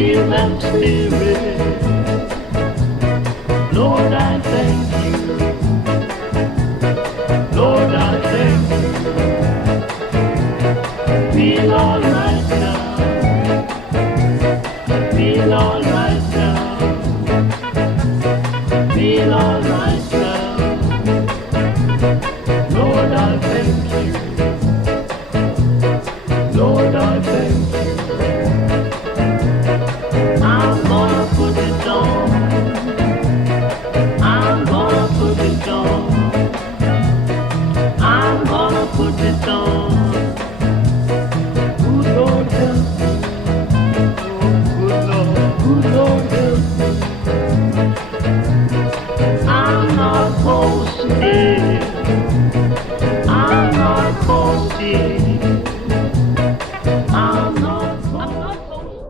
feel that spirit. Lord, I thank you. Lord, I thank you. Feel all right now. Feel all right now. Feel all right now. Lord, I thank you. Lord, I thank you. I'm gonna put it on. I'm gonna put it on. I'm gonna put it on. Good Lord help me. Good Lord help me. I'm not posted. I'm not posted.